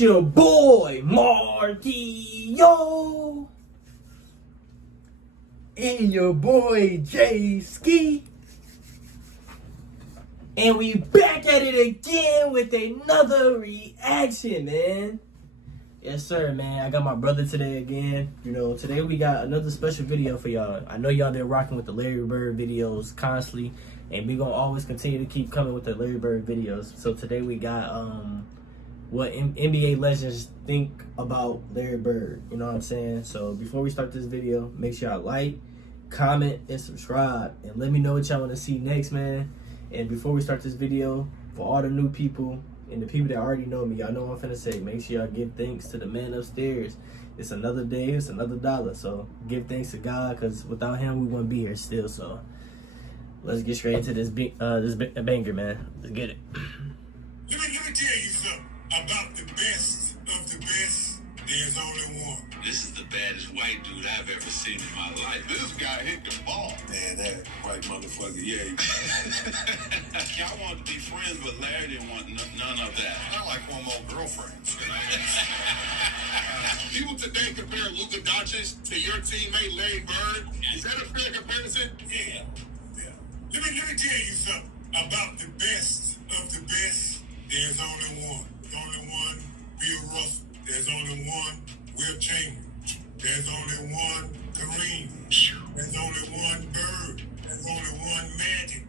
It's your boy Martio and your boy J Ski, and we back at it again with another reaction, man. Yes sir, man. I got my brother today again. You know, today we got another special video for y'all. I know y'all been rocking with the Larry Bird videos constantly, and we gonna always continue to keep coming with the Larry Bird videos. So today we got what NBA legends think about Larry Bird. You know what I'm saying? So before we start this video, make sure y'all like, comment, and subscribe, and let me know what y'all want to see next, man. And before we start this video, for all the new people and the people that already know me, y'all know what I'm finna say. Make sure y'all give thanks to the man upstairs. It's another day, it's another dollar. So give thanks to God, because without him, we wouldn't be here still. So let's get straight into this banger, man. Let's get it. Let me tell you something about the best of the best. There's only one. This is the baddest white dude I've ever seen in my life. This guy hit the ball. Man, that white motherfucker, yeah. Y'all wanted to be friends, but Larry didn't want none of that. I like one more girlfriend. People today compare Luka Doncic to your teammate Larry Bird. Is that a fair comparison? Yeah. Let me tell you something about the best of the best. There's only one. There's only one Bill Russell. There's only one Will Chamberlain. There's only one Kareem. There's only one Bird. There's only one Magic.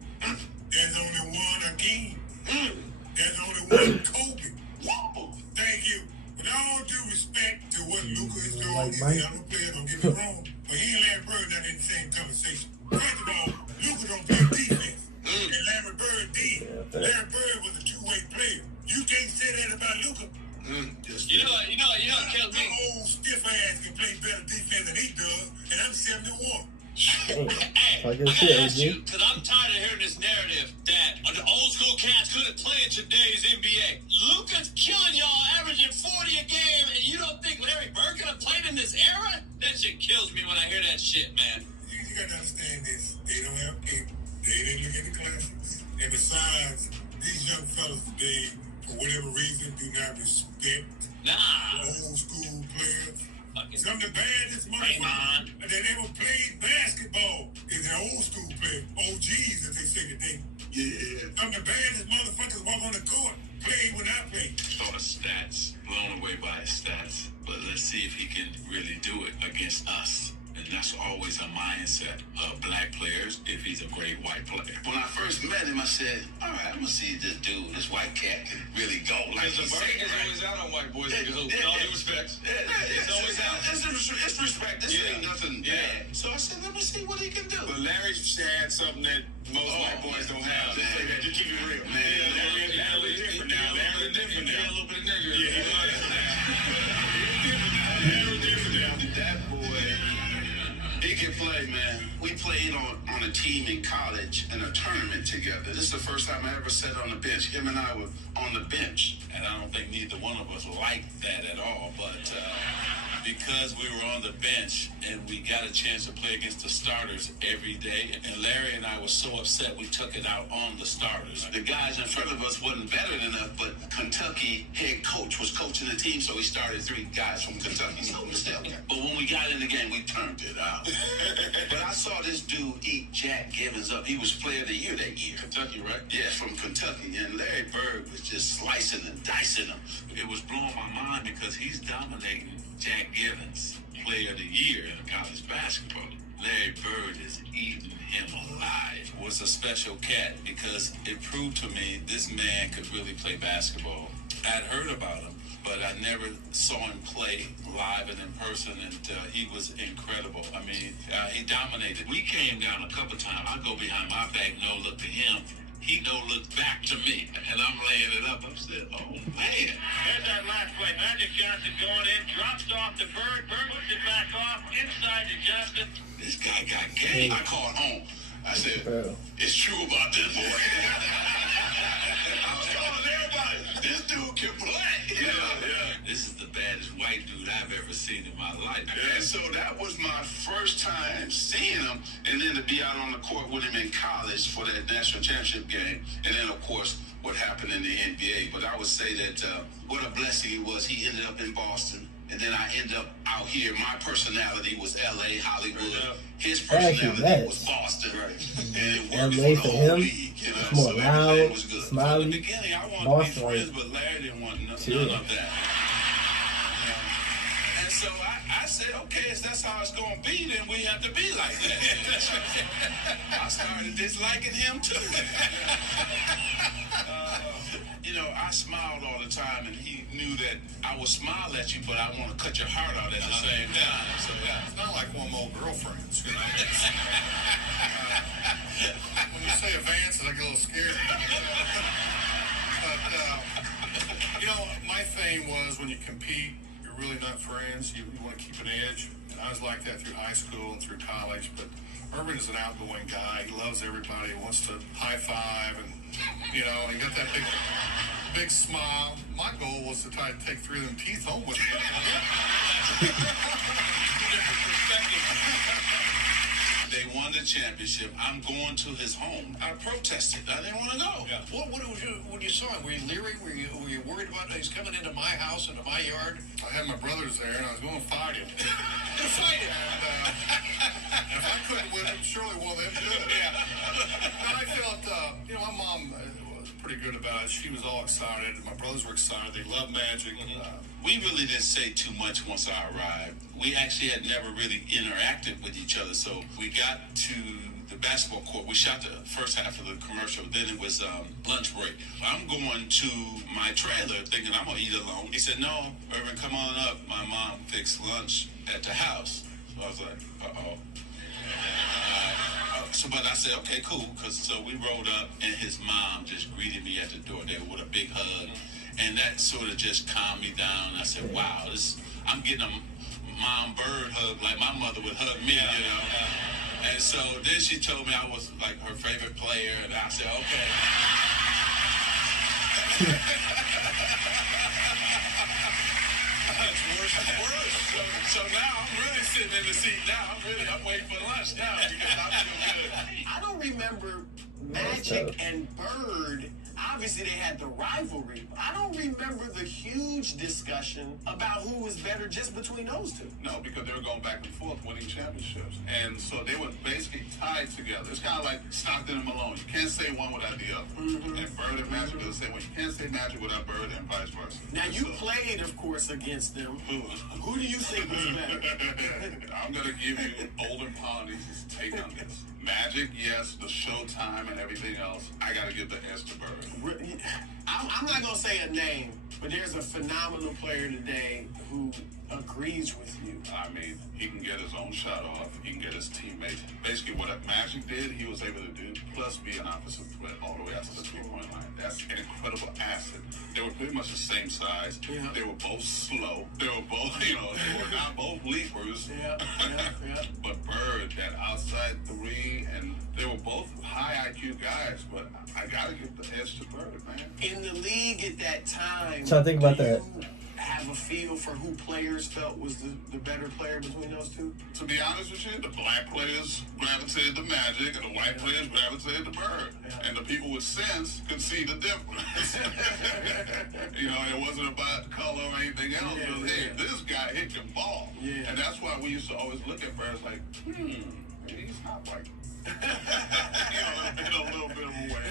There's only one Hakeem. There's only one Kobe. Thank you. With all due respect to what Luka is doing, I'm a player, don't get me wrong, but he and Larry Bird not in the same conversation. First of all, Luka don't play defense, and Larry Bird did. Larry Bird was a two-way player. You can't say that about Luka. You know what kills me? My old stiff ass can play better defense than he does, and I'm 71. Hey, I gotta ask you, because I'm tired of hearing this narrative that the old school cats couldn't play in today's NBA. Luka's killing y'all, averaging 40 a game, and you don't think Larry Bird could have played in this era? That shit kills me when I hear that shit, man. You gotta understand this. They don't have cable. They didn't look at the classics. And besides, these young fellas today, for whatever reason, do not respect the old school players. Some of the baddest motherfuckers that ever played basketball is the old school players, OGs as they say today. Yeah. Some of the baddest motherfuckers walk on the court, played when I played. Saw his stats, blown away by his stats. But let's see if he can really do it against us. And that's always a mindset of black players if he's a great white player. When I first met him, I said, all right, I'm going to see if this dude, this white cat, can really go like he's saying. It's always out on white boys to hoop. With all due respect. It's always out. It's respect. This ain't nothing bad. So I said, let me see what he can do. But Larry had something that most white boys don't have. Just keep it real. Man, Larry different now. Larry different now. A little bit of nigga. Yeah, Larry different now. That boy, he can play, man. We played on a team in college in a tournament together. This is the first time I ever sat on the bench. Him and I were on the bench. And I don't think neither one of us liked that at all. But because we were on the bench and we got a chance to play against the starters every day, and Larry and I were so upset we took it out on the starters. The guys in front of us wasn't better than us, but Kentucky head coach was coaching the team, so he started 3 guys from Kentucky. So still. But when we got in the game, we turned it out. But I saw this dude eat Jack Givens up. He was player of the year that year. Kentucky, right? Yeah, from Kentucky. And Larry Bird was just slicing and dicing him. It was blowing my mind because he's dominating Jack Givens, player of the year in college basketball. Larry Bird is eating him alive. Was a special cat because it proved to me this man could really play basketball. I'd heard about him, but I never saw him play live and in person, and he was incredible. I mean, he dominated. We came down a couple times. I go behind my back, no look to him. He no look back to me, and I'm laying it up. I'm saying, oh, man. There's that last play. Magic Johnson going in, drops off to Bird. Bird puts it back off, inside to Justin. This guy got game. I called home. I said, it's true about this boy. I was calling everybody. This dude can play. Yeah. This is the baddest white white dude I've ever seen in my life. And so that was my first time seeing him, and then to be out on the court with him in college for that national championship game, and then of course what happened in the NBA. But I would say that what a blessing he was. He ended up in Boston, and then I ended up out here. My personality was LA, Hollywood. His personality was Boston, and it worked LA for the for whole him, league. You know, it's more so loud, everything was good. smiley. From the beginning, I wanted Boston, to be friends, but Larry didn't want none of that. And so I said, okay, if that's how it's going to be, then we have to be like that. I started disliking him too. You know, I smiled all the time, and he knew that I would smile at you, but I want to cut your heart out at the same time. So It's not like one more girlfriends, you know. When you say advances, I get a little scared. But, you know, my thing was when you compete, you're really not friends. You want to keep an edge. And I was like that through high school and through college. But Urban is an outgoing guy. He loves everybody. He wants to high five. And, you know, he got that big smile. My goal was to try to take 3 of them teeth home with me. they won the championship. I'm going to his home. I protested. I didn't want to go. Yeah. What was you when you saw him? Were you leery? Were you worried about he's coming into my house, into my yard? I had my brothers there, and I was going to fight him. To fight him. And if I couldn't win him, surely well then good. Yeah. And I felt, you know, my mom was pretty good about it. She was all excited. My brothers were excited. They love Magic. We really didn't say too much once I arrived. We actually had never really interacted with each other. So we got to the basketball court. We shot the first half of the commercial. Then it was lunch break. I'm going to my trailer thinking I'm going to eat alone. He said, no, Irvin, come on up. My mom fixed lunch at the house. So I was like, uh-oh. But I said, okay, cool. So we rolled up, and his mom just greeted me at the door there with a big hug. And that sort of just calmed me down. I said, wow, I'm getting a mom bird hug like my mother would hug me, you know. And so then she told me I was like her favorite player, and I said, okay. That's worse than worse. So now I'm really sitting in the seat now. I'm waiting for lunch now because I feel good. I don't remember Magic and Bird. Obviously, they had the rivalry. I don't remember the huge discussion about who was better just between those two. No, because they were going back and forth winning championships. And so they were basically tied together. It's kind of like Stockton and Malone. You can't say one without the other. And Bird and Magic are the same way. You can't say Magic without Bird and vice versa. Now, you played, of course, against them. Who do you think was better? I'm going to give you Olden Polynesian's take on this. Magic, yes, the showtime and everything else. I got to give the edge to Bird. I'm not going to say a name, but there's a phenomenal player today who agrees with you. I mean, he can get his own shot off. He can get his teammates. Basically, what Magic did, he was able to do, plus be an opposite threat all the way out to the three-point line. That's an incredible asset. They were pretty much the same size. Yeah. They were both slow. They were both, they were not both leapers. Yeah. But Bird, that outside three, and they were both high IQ guys, but I got to give the edge to Bird, man. In the league at that time, So I think about that. you have a feel for who players felt was the better player between those two? To be honest with you, the black players gravitated to Magic, and the white players gravitated to Bird. Yeah. And the people with sense could see the difference. It wasn't about color or anything else. Yeah, It was, hey, yeah. this guy hit the ball. Yeah. And that's why we used to always look at Bird like, maybe he's not white. In a little bit of a way.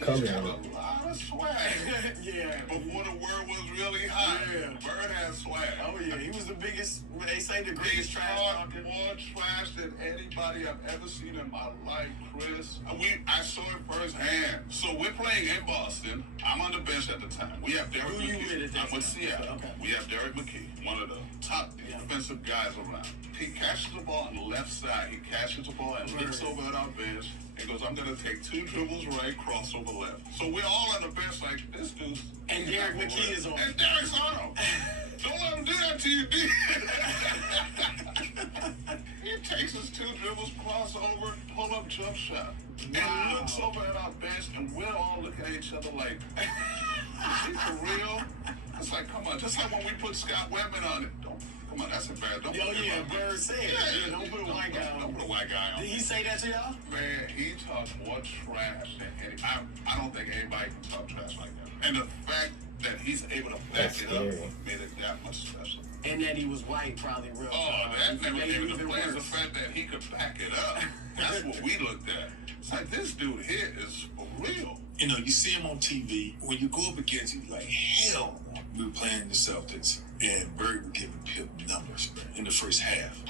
Color. He's got a lot of swag. Yeah. But when the word was really hot, Yeah. Bird had swag. Oh, yeah. He was the biggest, they say the He greatest trash talked talker. more trash than anybody I've ever seen in my life, Chris. I saw it firsthand. So we're playing in Boston. I'm on the bench at the time. We have Derek Who you McKee. with at that I'm with time? Seattle. Okay. We have Derek McKee, one of the top defensive guys around. He catches the ball on the left side. He catches the ball and looks over at our bench and goes, I'm going to take 2 dribbles right, crossover left. So we're all on the bench like, this dude's... And Derek McKee is on him. And Derek's on him. Don't let him do that to you, D. He takes his 2 dribbles, crossover, pull-up jump shot. Wow. And looks over at our bench, and we're all looking at each other like, is he for real? It's like, come on, just like when we put Scott Webman on it. Come on, that's embarrassing. Don't Yo, put him yeah, on. Bird said. Yeah, don't put a white guy on. Don't put a white guy on. Did he say that to y'all? Man, he talks more trash than any. I don't think anybody can talk trash like that. And the fact that he's able to back That's it scary. up made it that much special. And that he was white, probably real. Oh, that never made it even even the players. The worse. fact that he could back it up. That's what we looked at. It's like, this dude here is for real. You know, you see him on TV. When you go up against him, you're like, hell. We were playing the Celtics, and Bird was giving Pip numbers in the first half.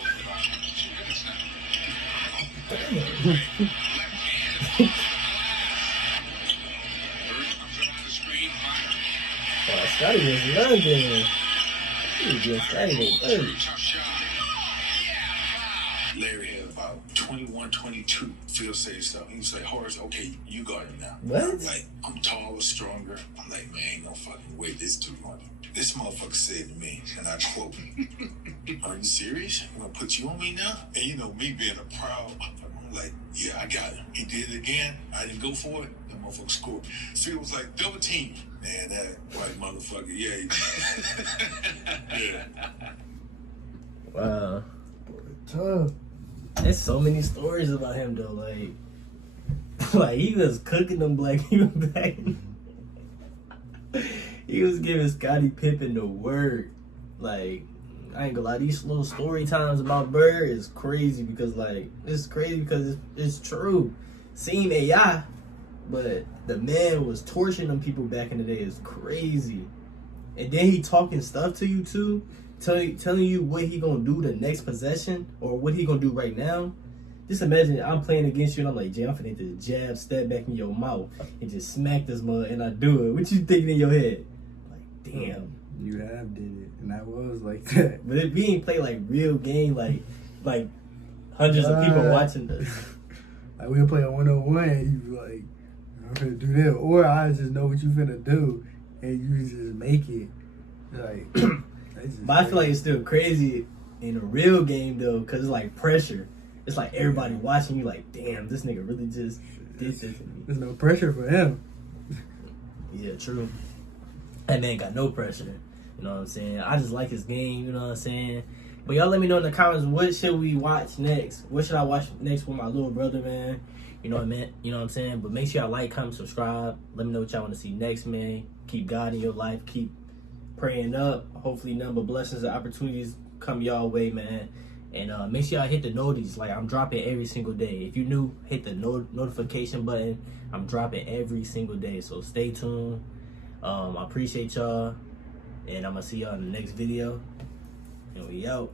Oh, Scotty was London. He was just Scotty was London. Larry had about 21, 22 field save stuff. He was like, Horace, okay, you got him now. What? I'm like, I'm taller, stronger. I'm like, man, ain't no fucking way this dude on it. This motherfucker said to me, and I quote, are you serious? I'm gonna put you on me now? And you know, me being a proud, I'm like, yeah, I got him. He did it again. I didn't go for it. That motherfucker scored. So it was like double team. Man, that white motherfucker, yeah. Yeah. Wow. Tough. There's so many stories about him though. Like he was cooking them black people back. He was giving Scottie Pippen the word. Like, I ain't gonna lie, these little story times about Bird is crazy because it's true. Seem AI, but the man was torturing them people back in the day is crazy. And then he talking stuff to you too, telling you what he gonna do the next possession or what he gonna do right now. Just imagine I'm playing against you and I'm like, Jay, I'm finna hit the jab, step back in your mouth and just smack this mother and I do it. What you thinking in your head? Like, damn. You have did it, and I was like that. But if we ain't play like real game, like hundreds of people watching this. Like we'll play a 101, and you be like, I'm gonna do that, or I just know what you finna do, and you just make it. Like, But I feel like it's still crazy in a real game though, cause it's like pressure. It's like everybody watching you, like, damn, this nigga really just did this to me. There's no pressure for him. Yeah, true. That man got no pressure. You know what I'm saying? I just like his game, you know what I'm saying? But y'all let me know in the comments, what should we watch next? What should I watch next with my little brother, man? You know what I mean? You know what I'm saying? But make sure y'all like, comment, subscribe. Let me know what y'all want to see next, man. Keep God in your life. Keep praying up. Hopefully none but blessings and opportunities come y'all way, man. And make sure y'all hit the notice. Like, I'm dropping every single day. If you're new, hit the notification button. I'm dropping every single day. So stay tuned. I appreciate y'all. And I'm going to see y'all in the next video. And we out.